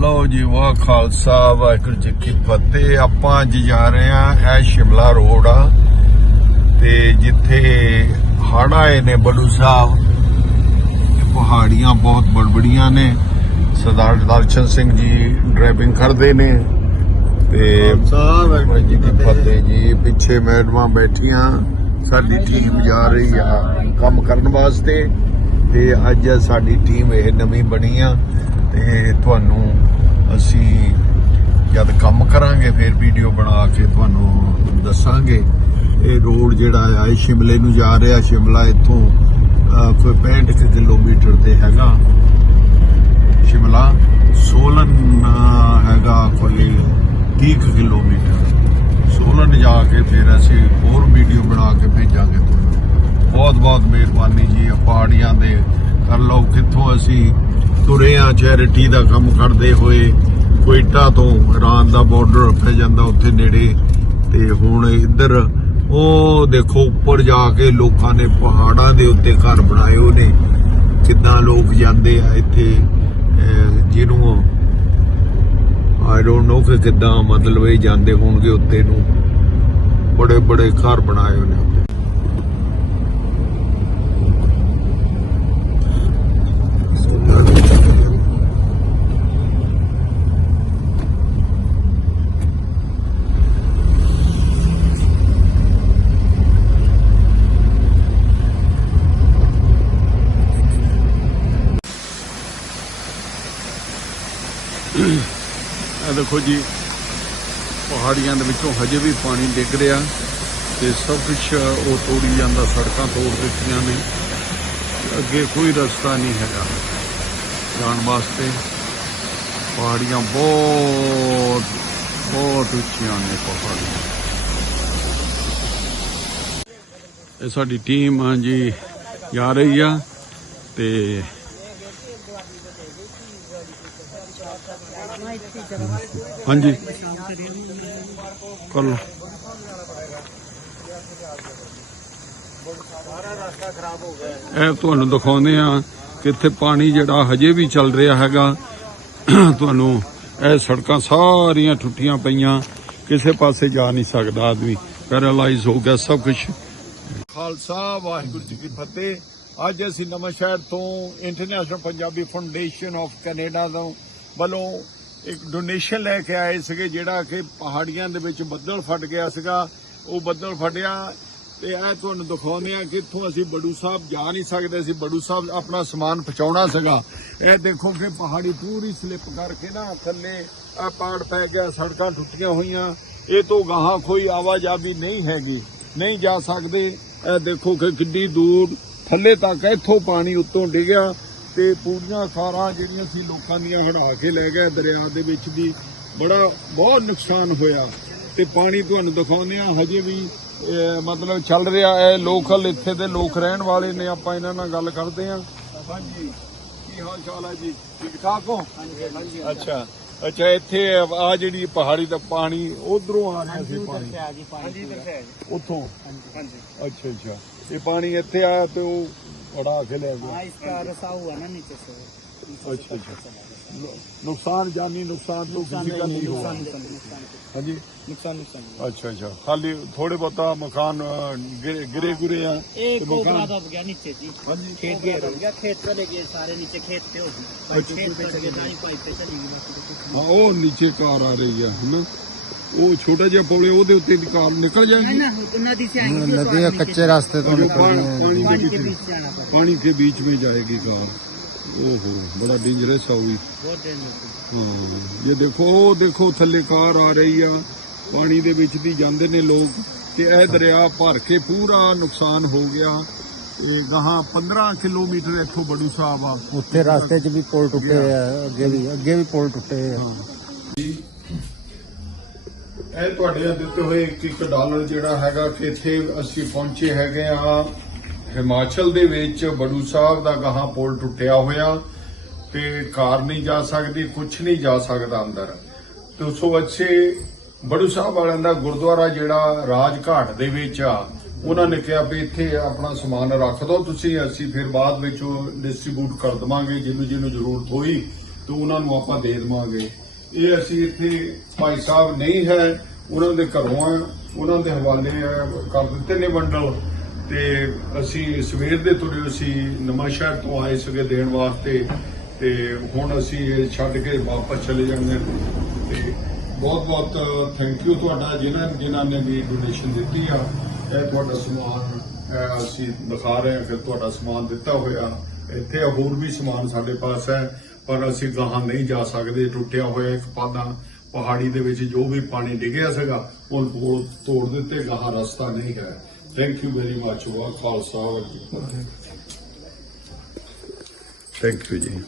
लो जी वाह खालसा वाहिगुरू जी की फतेह। ਆਪਾਂ ਅੱਜ ਜਾ ਰਹੇ ਆ ਇਹ ਸ਼ਿਮਲਾ ਰੋਡ ਆ ਤੇ ਜਿੱਥੇ ਹੜ੍ਹ ਆਏ ਨੇ ਬੜੂ ਸਾਹਿਬ। ਪਹਾੜੀਆਂ ਬਹੁਤ ਬੜਬੜੀਆਂ ਨੇ। ਸਰਦਾਰ ਦਰਸ਼ਨ ਸਿੰਘ ਜੀ ਡਰਾਈਵਿੰਗ ਕਰਦੇ ਨੇ ਤੇ ਵਾਹਿਗੁਰੂ ਜੀ की फतेह जी। ਪਿੱਛੇ ਮੈਡਮਾਂ ਬੈਠੀਆਂ, ਸਾਡੀ ਟੀਮ ਜਾ ਰਹੀ ਆ ਕੰਮ ਕਰਨ ਵਾਸਤੇ ਤੇ ਅੱਜ ਸਾਡੀ ਟੀਮ ਇਹ ਨਵੀਂ ਬਣੀ ਆ ਤੇ ਤੁਹਾਨੂੰ ਅਸੀਂ ਜਦ ਕੰਮ ਕਰਾਂਗੇ ਫਿਰ ਵੀਡੀਓ ਬਣਾ ਕੇ ਤੁਹਾਨੂੰ ਦੱਸਾਂਗੇ। ਇਹ ਰੋਡ ਜਿਹੜਾ ਆ ਇਹ ਸ਼ਿਮਲੇ ਨੂੰ ਜਾ ਰਿਹਾ। ਸ਼ਿਮਲਾ ਇੱਥੋਂ ਕੋਈ 65 ਕਿਲੋਮੀਟਰ ਤੇ ਹੈਗਾ। ਸ਼ਿਮਲਾ ਸੋਲਨ ਹੈਗਾ ਕੋਈ 30 ਕਿਲੋਮੀਟਰ। ਸੋਲਨ ਜਾ ਕੇ ਫਿਰ ਅਸੀਂ ਹੋਰ ਵੀਡੀਓ ਬਣਾ ਕੇ ਭੇਜਾਂਗੇ ਤੁਹਾਨੂੰ। ਬਹੁਤ ਬਹੁਤ ਮਿਹਰਬਾਨੀ ਜੀ। ਪਹਾੜੀਆਂ ਦੇ ਕਰ ਲਓ ਕਿੱਥੋਂ ਅਸੀਂ ਤੁਰੇ ਆ ਚੈਰਿਟੀ ਦਾ ਕੰਮ ਕਰਦੇ ਹੋਏ। ਕੋਇਟਾ ਤੋਂ ਇਰਾਨ ਦਾ ਬਾਰਡਰ ਪੈ ਜਾਂਦਾ ਉੱਥੇ ਨੇੜੇ ਤੇ ਹੁਣ ਇੱਧਰ ਉਹ ਦੇਖੋ ਉੱਪਰ ਜਾ ਕੇ ਲੋਕਾਂ ਨੇ ਪਹਾੜਾਂ ਦੇ ਉੱਤੇ ਘਰ ਬਣਾਏ ਹੋਏ ਨੇ। ਕਿੱਦਾਂ ਲੋਕ ਜਾਂਦੇ ਆ ਇੱਥੇ ਜਿਹਨੂੰ ਆਈ ਡੋਨਟ ਨੋ ਕਿ ਕਿੱਦਾਂ ਮਤਲਬ ਇਹ ਜਾਂਦੇ ਹੋਣਗੇ ਉੱਤੇ ਨੂੰ। ਬੜੇ ਬੜੇ ਘਰ ਬਣਾਏ ਹੋਏ ਨੇ। देखो जी पहाड़ियां दे विचों हजे भी पानी डिग रहा ते सब कुछ वो तोड़ी जाता। सड़कां तोड़ दित्तियां ने, अगे कोई रस्ता नहीं हैगा जाण वास्ते। पहाड़ियां बहुत बहुत उच्चियां ने पहाड़ियां। ये साडी टीम जी जा रही आ ते हाँ जी कर लो। ਤੁਹਾਨੂੰ ਦਿਖਾਉਂਦੇ ਆ ਕਿ ਇੱਥੇ ਪਾਣੀ ਜਿਹੜਾ ਹਜੇ ਵੀ ਚੱਲ ਰਿਹਾ ਹੈਗਾ। ਤੁਹਾਨੂੰ ਇਹ ਸੜਕਾਂ ਸਾਰੀਆਂ ਟੁੱਟੀਆਂ ਪਈਆਂ, ਕਿਸੇ ਪਾਸੇ ਜਾ ਨਹੀਂ ਸਕਦਾ ਆਦਮੀ, ਪੈਰਾਲਾਈਜ਼ ਹੋ ਗਿਆ ਸਭ ਕੁਝ। ਖਾਲਸਾ ਵਾਹਿਗੁਰੂ ਜੀ ਕੀ ਫਤਿਹ। ਅੱਜ ਅਸੀਂ ਨਵਾਂ ਸ਼ਹਿਰ ਤੋਂ international Punjabi foundation of Canada ਤੋਂ ਵੱਲੋਂ ਇੱਕ ਡੋਨੇਸ਼ਨ ਲੈ ਕੇ ਆਏ ਸੀਗੇ, ਜਿਹੜਾ ਕਿ ਪਹਾੜੀਆਂ ਦੇ ਵਿੱਚ ਬੱਦਲ ਫਟ ਗਿਆ ਸੀਗਾ। ਉਹ ਬੱਦਲ ਫਟਿਆ ਤੇ ਇਹ ਤੁਹਾਨੂੰ ਦਿਖਾਉਂਦੇ ਆ ਕਿ ਇੱਥੋਂ ਅਸੀਂ ਬੜੂ ਸਾਹਿਬ ਜਾ ਨਹੀਂ ਸਕਦੇ ਸੀ। ਬੜੂ ਸਾਹਿਬ ਆਪਣਾ ਸਮਾਨ ਪਹੁੰਚਾਉਣਾ ਸੀਗਾ। ਇਹ ਦੇਖੋ ਕਿ ਪਹਾੜੀ ਪੂਰੀ ਸਲਿੱਪ ਕਰਕੇ ਨਾ ਥੱਲੇ ਆ ਪਾੜ ਪੈ ਗਿਆ, ਸੜਕਾਂ ਟੁੱਟੀਆਂ ਹੋਈਆਂ। ਇਹ ਤੋਂ ਗਾਹਾਂ ਕੋਈ ਆਵਾਜਾਈ ਨਹੀਂ ਹੈਗੀ, ਨਹੀਂ ਜਾ ਸਕਦੇ। ਇਹ ਦੇਖੋ ਕਿ ਕਿੰਨੀ ਦੂਰ ਥੱਲੇ ਤੱਕ ਇੱਥੋਂ ਪਾਣੀ ਉੱਤੋਂ ਡਿੱਗਿਆ ਤੇ ਪੂਰੀਆਂ ਕਾਰਾਂ ਜਿਹੜੀਆਂ ਸੀ ਲੋਕਾਂ ਦੀਆਂ ਹੜਾ ਕੇ ਲੈ ਗਏ ਦਰਿਆ ਦੇ ਵਿੱਚ ਦੀ। ਬਹੁਤ ਨੁਕਸਾਨ ਹੋਇਆ ਤੇ ਪਾਣੀ ਤੁਹਾਨੂੰ ਦਿਖਾਉਂਦੇ ਆ ਹਜੇ ਵੀ ਮਤਲਬ ਚੱਲ ਰਿਹਾ ਹੈ। ਲੋਕਲ ਇੱਥੇ ਦੇ ਲੋਕ ਰਹਿਣ ਵਾਲੇ ਨੇ, ਆਪਾਂ ਇਹਨਾਂ ਨਾਲ ਗੱਲ ਕਰਦੇ ਹਾਂ। ਹਾਂਜੀ ਕੀ ਹਾਲ ਚਾਲ ਹੈ ਜੀ? ਠੀਕ ਠਾਕ ਹੋ? ਅੱਛਾ ਅੱਛਾ। ਇੱਥੇ ਆ ਜਿਹੜੀ ਪਹਾੜੀ ਦਾ ਪਾਣੀ ਉਧਰੋਂ ਆ ਰਿਹਾ ਸੀ ਪਾਣੀ ਉੱਥੋਂ। ਅੱਛਾ ਅੱਛਾ। ਇਹ ਪਾਣੀ ਇੱਥੇ ਆਇਆ ਤੇ ਉਹ उड़ा के ले गया। इसका रसा हुआ ना नीचे से। अच्छा अच्छा। नुकसान जानी नुकसान तो किसी का नहीं हुआ? हाँ जी नुकसान। अच्छा अच्छा। खाली थोड़े बहुत मकान गिरे गुरे हैं। एक दब गया नीचे जी। हाँ जी खेत गया, खेत चले गए सारे नीचे खेत पे हो गए। पाइप पे चली गई। हाँ वो नीचे कार आ रही है ना, वो छोटा जहा पौड़े ਉਹਦੇ ਉੱਤੇ ਦੀ ਕਾਰ ਨਿਕਲ जाएगी। नदी से आएगी, नदी कच्चे रास्ते तो पानी के बीच में जाएगी कार। ओहो बड़ा डेंजरस है हुई। हाँ ये देखो थल्ले कार आ रही है, पानी ਦੇ ਵਿੱਚ ਦੀ ਜਾਂਦੇ ਨੇ ਲੋਕ ਤੇ ਇਹ ਦਰਿਆ ਭਰ ਕੇ ਪੂਰਾ ਨੁਕਸਾਨ ਹੋ ਗਿਆ। ਇਹ ਗਾਹਾਂ 15 ਕਿਲੋਮੀਟਰ ਇੱਥੋਂ ਬੜੂ ਸਾਹਿਬ ਆ। ਉੱਥੇ ਰਸਤੇ 'ਚ ਵੀ ਪੁਲ ਟੁੱਟੇ ਆ, ਅੱਗੇ ਵੀ ਪੁਲ ਟੁੱਟੇ ਆ। ਇਹ ਤੁਹਾਡੇ ਦਿੱਤੇ ਹੋਏ $1 ਜਿਹੜਾ ਹੈਗਾ ਕਿ ਇੱਥੇ ਅਸੀਂ ਪਹੁੰਚੇ ਹੈਗੇ ਆ ਹਿਮਾਚਲ ਦੇ ਵਿੱਚ। ਬੜੂ ਸਾਹਿਬ ਦਾ ਗਾਹਾਂ ਪੁਲ ਟੁੱਟਿਆ ਹੋਇਆ ਤੇ ਕਾਰ ਨਹੀਂ ਜਾ ਸਕਦੀ, ਕੁਛ ਨਹੀਂ ਜਾ ਸਕਦਾ ਅੰਦਰ। ਤੇ ਸੋ ਅੱਛੇ ਬੜੂ ਸਾਹਿਬ ਵਾਲਿਆਂ ਦਾ ਗੁਰਦੁਆਰਾ ਜਿਹੜਾ ਰਾਜਘਾਟ ਦੇ ਵਿੱਚ ਆ, ਉਹਨਾਂ ਨੇ ਕਿਹਾ ਵੀ ਇੱਥੇ ਆਪਣਾ ਸਮਾਨ ਰੱਖ ਦਿਓ ਤੁਸੀਂ, ਅਸੀਂ ਫਿਰ ਬਾਅਦ ਵਿੱਚ ਡਿਸਟ੍ਰੀਬਿਊਟ ਕਰ ਦਵਾਂਗੇ ਜਿਹਨੂੰ ਜਿਹਨੂੰ ਜ਼ਰੂਰਤ ਹੋਈ। ਤੇ ਉਹਨਾਂ ਨੂੰ ਆਪਾਂ ਦੇ ਦੇਵਾਂਗੇ। ਇਹ ਅਸੀਂ ਇੱਥੇ ਭਾਈ ਸਾਹਿਬ ਨਹੀਂ ਹੈ, ਉਹਨਾਂ ਦੇ ਘਰੋਂ ਆ, ਉਹਨਾਂ ਦੇ ਹਵਾਲੇ ਕਰ ਦਿੱਤੇ ਨੇ ਬੰਡਲ। ਤੇ ਅਸੀਂ ਸਵੇਰ ਦੇ ਤੁਰੇ ਅਸੀਂ ਨਵਾਂ ਸ਼ਹਿਰ ਤੋਂ ਆਏ ਸੀਗੇ ਦੇਣ ਵਾਸਤੇ, ਤੇ ਹੁਣ ਅਸੀਂ ਇਹ ਛੱਡ ਕੇ ਵਾਪਸ ਚਲੇ ਜਾਂਦੇ ਹਾਂ। ਤੇ ਬਹੁਤ ਬਹੁਤ ਥੈਂਕ ਯੂ ਤੁਹਾਡਾ ਜਿਨ੍ਹਾਂ ਨੇ ਵੀ ਡੋਨੇਸ਼ਨ ਦਿੱਤੀ ਆ। ਇਹ ਤੁਹਾਡਾ ਸਮਾਨ ਅਸੀਂ ਦਿਖਾ ਰਹੇ ਹਾਂ ਕਿ ਤੁਹਾਡਾ ਸਮਾਨ ਦਿੱਤਾ ਹੋਇਆ। ਇੱਥੇ ਹੋਰ ਵੀ ਸਮਾਨ ਸਾਡੇ ਪਾਸ ਹੈ, ਪਰ ਅਸੀਂ ਗਾਹਾਂ ਨਹੀਂ ਜਾ ਸਕਦੇ। ਟੁੱਟਿਆ ਹੋਇਆ ਇੱਕ ਪਾਦਾ ਪਹਾੜੀ ਦੇ ਵਿੱਚ ਜੋ ਵੀ ਪਾਣੀ ਡਿੱਗਿਆ ਸੀਗਾ ਉਹ ਪੁਲ ਤੋੜ ਦਿੱਤੇ, ਗਾਹਾਂ ਰਸਤਾ ਨਹੀਂ ਹੈ। Thank you very much. ਵਾਹ ਖਾਲਸਾ ਵਾਹਿਗੁਰੂ। ਥੈਂਕ ਯੂ ਜੀ।